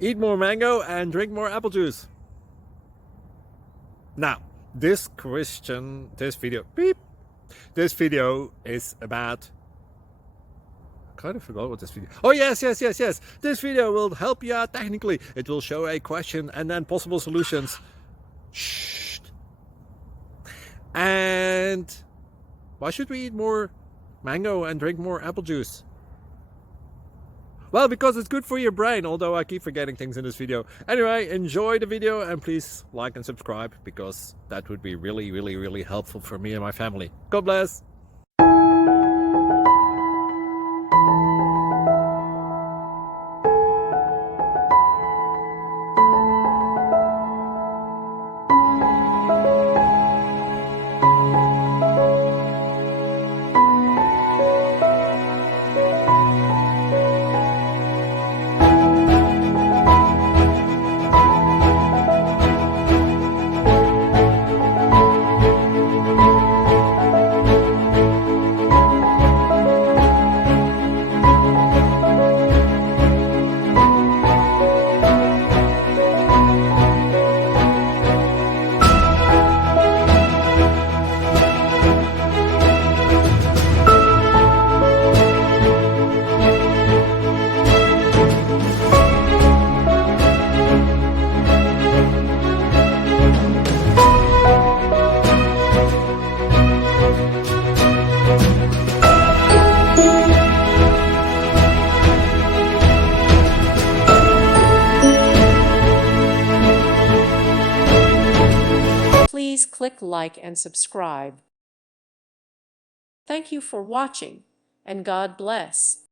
Eat more mango and drink more apple juice. Now, this video is about, I kind of forgot what this video. Oh, yes. This video will help you out technically. It will show a question and then possible solutions. Shh. And why should we eat more mango and drink more apple juice? Well, because it's good for your brain, although I keep forgetting things in this video. Anyway, enjoy the video and please like and subscribe, because that would be really helpful for me and my family. God bless! Please click like and subscribe. Thank you for watching, and God bless.